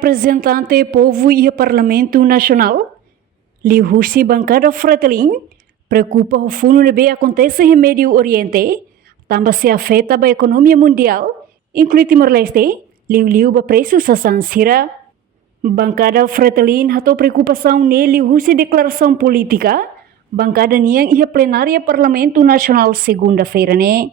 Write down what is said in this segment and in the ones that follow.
representante povo e Parlamento Nacional, li husi bancada Fretilin, preocupa o fundo de acontece em Médio Oriente, também se afeta a economia mundial, inclui Timor-Leste, liu ba preço sa sansira. Bancada Fretilin hatou preocupação nele husi declaração política, bancada niang e plenária Parlamento Nacional segunda-feira né.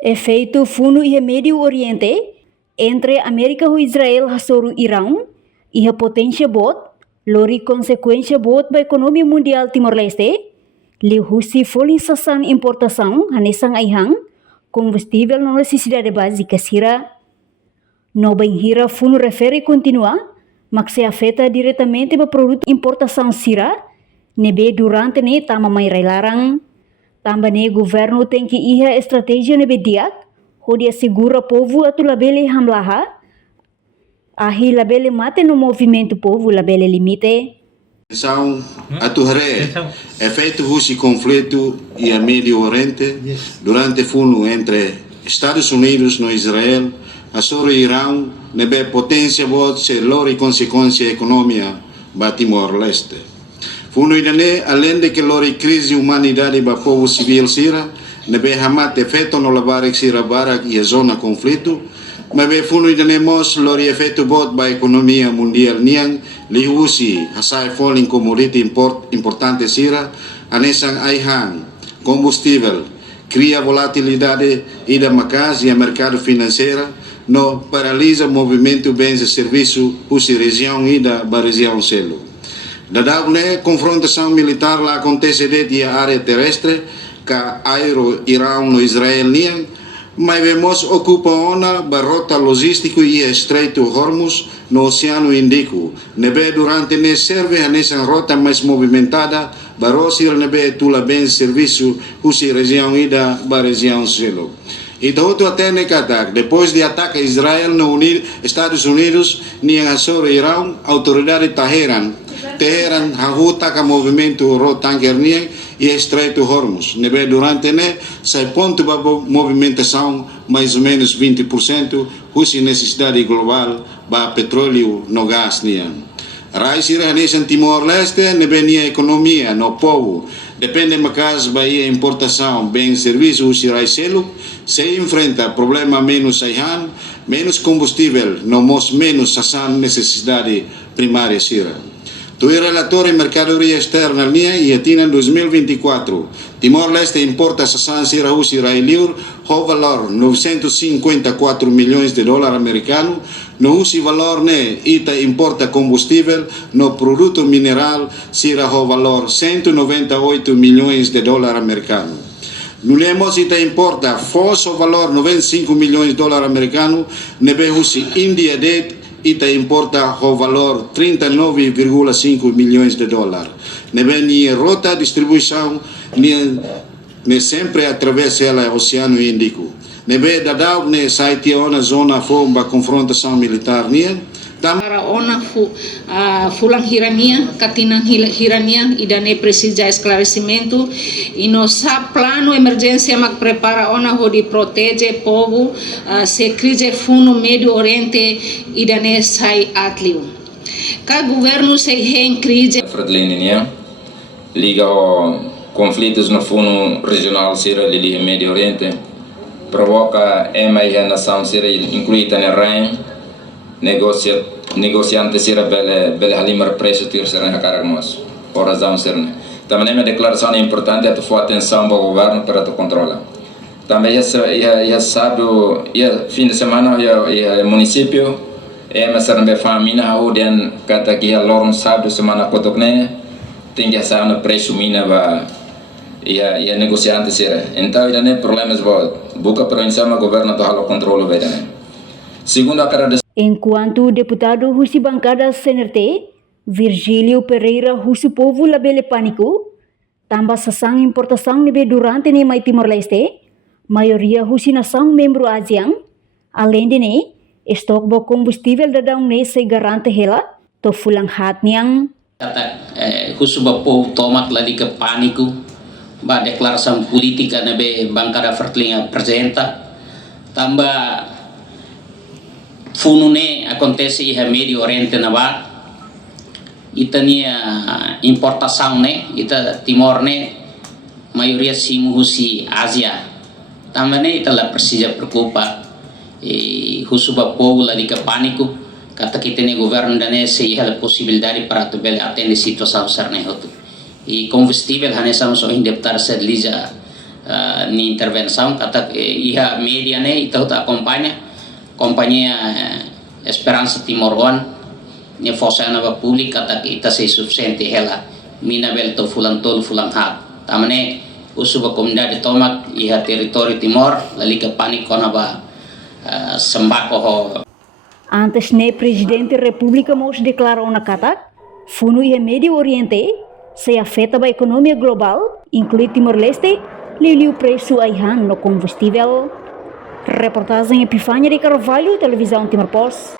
Efeito fundo e Médio Oriente, entre América e Israel hasoro Irão, e a potência bot, lori consequência bot ba economia mundial Timor-Leste, li husi folin sasan importação, hanesang aihang, combustível na necessidade básica sira. No benhira fundo refere continua, mas se afeta diretamente ba produto importação sira, nebe durante ne tama mai larang. Também ne governo tem que ia estratégia nebe diak, onde assegura povo atu labele hamlaha, ahi labele mate no movimento povo labele limite. São atuare efeito russo conflito e a Médio Oriente durante fundo entre Estados Unidos no Israel, a sobre Irão, nebe potência bot se lori consequência econômica ba Timor-Leste. Fundo idane além de que lori crise humanidade ba povo civil sira, nebe hamat efeito no labarik sira barak e a zona conflito, mas be fundo idane mos lori efeito bot ba economia mundial niang lihusi hasai falling commodity importante sira, anesang aihang, combustível, cria volatilidade ida macas e a mercado financeiro, no paralisa movimento bens e serviço usi região ida ba região selo. Dadavne confrontação militar lá acontece de área terrestre ka aero Irão no Israel niang, mas vemos ocupa ona barrota logístico e estreito Hormuz no Oceano Índico. Nebe durante ne serve a nessa rota mais movimentada, barosir nebe tula bem serviço usi região ida ba região selo. E todo até ne katak, depois de ataque a Israel no Estados Unidos, ni Azor Irão, autoridade Teheran hahuta ka movimento ro tanker niang e estreito Hormuz. Nebe durante ne sai ponto ba movimentação mais ou menos 20%, husi necessidade global ba petróleo no gás niang. Rais ira nessa Timor-Leste nebe nia economia no povo. Depende macas ba ia importação bem serviços e raiselo se enfrenta problema menos aihan, menos combustível, no mos menos sasan necessidade primária sira. Tu relatore mercadoria externa nia e atina 2024. Timor-Leste importa sasan sira usi railiur ho valor 954 milhões de dólar americano, no usi valor ne ita importa combustível no produto mineral sira ho valor 198 milhões de dólar americano. Nulemos ita importa fosso valor 95 milhões de dólar americano, nebe usi India det ita importa o valor 39,5 milhões de dólares. Nebe ni rota distribuição ne sempre através ela Oceano Índico. Nebe dadau ne saiti ona zona fomba confrontação militar nia. Para ona fulang hirania, katinang hirania, idane precisa esclarecimento e nossa plano emergência mag prepara ona hodi protege povo se crise fundo Médio Oriente idane sai atliu. Ka governo se em crise. Fretilin liga o conflitos no fundo regional sira lili Médio Oriente provoca a nação sira incluída na RAIN negociante sira bele halimar preço tir sira na caragmos por razão sira também uma declaração importante é for atenção do governo para tu controlar também já sabe fim de semana o município mas sira be famina o den kata que a lorn sabe semana kotokne tem que saber no preço mina ba e negociante sira então ele tem problemas buka provincial o governo to halo controlo bedane segundo a cara Enquanto deputado husi bancada CNRT, Virgílio Pereira husi povo labele pânico, tambah sasang importação nebe durante ne mai Timor-Leste, maioria husi nação membro ASEAN, além de ne, estok bo combustível dadang ne se garante hela, to fulang hat niang. Husu ba povo tomat lali ke pânico, ba declaração política nebe bancada Fretilin apresenta, tambah funune acontece iha Medio Oriente na ba itania importação ne ita Timor ne maioria simuhusi Asia também ita la precisa preocupa e husuba povo lá de pânico kata kita ne governo danese iha la possibilidade para tu bele atende situação sarne hotu e combustível hanesa so indeptar ser lija ni intervenção kata iha media ne ita acompanha companhia Esperança Timor One ne fosana ba pública kata ita se suficiente hela mina belto fulan tol fulan hat tamane usuba komunidade tomak iha território Timor lalika pânico na ba sembako ho. Antes ne presidente República Mos declarou na Qatar, funu iha Medio Oriente se afeta a economia global, inclui Timor-Leste, liu preço aihan no combustível. Reportagem Epifânia de Carvalho, Televisão Timor Post.